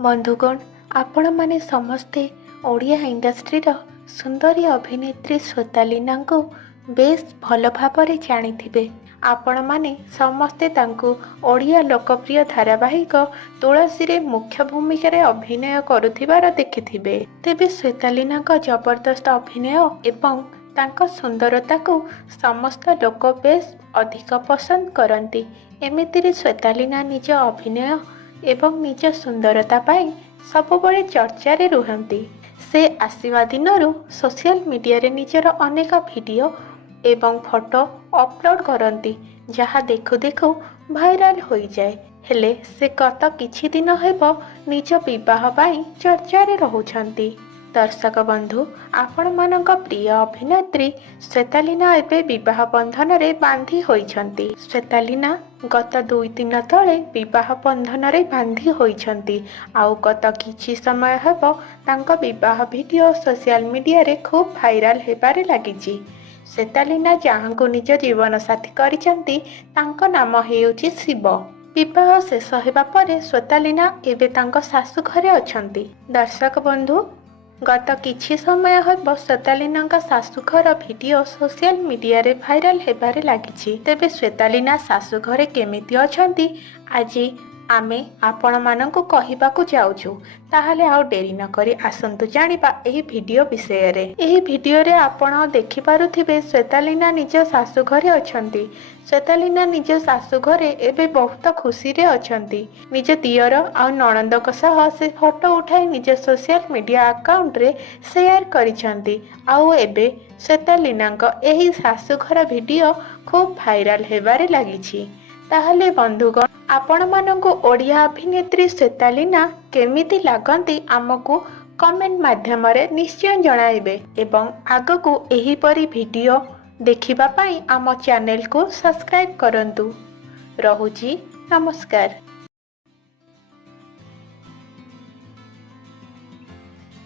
बंधुगण आपण माने समस्ते ओडिया इंडस्ट्रीर सुंदरी अभिनेत्री श्वेतालीना को बेस भल भाव जानी। आपण माने समस्ते तांकु ओडिया लोकप्रिय धारावाहिक तुलसी रे मुख्य भूमिका रे अभिनय करुथिबार देखिथिबे। तेबे श्वेतालीना का जबरदस्त अभिनय एवं तांका सुंदरता को समस्त लोक बेस अधिक पसंद करती। एमितिरे श्वेतालीना निज अभिनय एवं निज सुंदरता पाई सबुबले चर्चा रुहंती। से आसिवा दिनरू सोशल मीडिया रे निजर अनेक वीडियो एवं फोटो अपलोड करती, जहाँ देखु देखु भाइराल हो जाए। हेले से गत किछि दिन हेबो निज विवाह पाई चर्चा रे रहुछंती। दर्शक बंधु, आपण मानक प्रिय अभिनेत्री श्वेतालीना एबे विवाह बंधन रे बांधी होइछंती। श्वेतालीना गत 2 दिन तले विवाह बंधन रे बांधी होइछंती। आउ गत किछि समय हेबो तांको विवाह वीडियो सोशल मीडिया रे खूब भाइराल हेबारे लागिछि। श्वेतालीना जहाँको निज जीवन साथी करिछंती तांको नाम हेउछि शिव। विवाह शेष हेबा परे श्वेतालीना एबे तांको सासु घरे अछंती। दर्शक बंधु, गत किछि समय हेबो श्वेतालीना शाशुघर वीडियो सोशल मीडिया रे भाइराल हेबारे लागिछि। तेबे श्वेतालीना शाशु घरे केमिति अछंती आज आमे आपण मानकु कहिबाकु जाउछु। ताहाले आउ डेरी न करी आसंतु जानिबा एही वीडियो विषय रे। एही वीडियो रे आपण देखि पारुथिबे श्वेतालीना निज शाशु घरे अछंती। श्वेतालीना निज शाशु घरे एबे बहुत खुशी रे अछंती। निज दियर आ नणंदक सह से फोटो उठाई निज सोशल मीडिया अकाउंट रे शेयर करिसंती। आउ एबे श्वेतालीना एही शाशु घर वीडियो खूब भाइराल हेबारे लागिछि। ताहले बंधुगण, आपण मानकु ओडिया अभिनेत्री श्वेतालीना केमिति लागंती आमको कमेंट माध्यम रे निश्चय जणाइबे एवं आगकू एही परी वीडियो देखिबा पाई आम चैनल को सब्सक्राइब करंतु। रहुची, नमस्कार।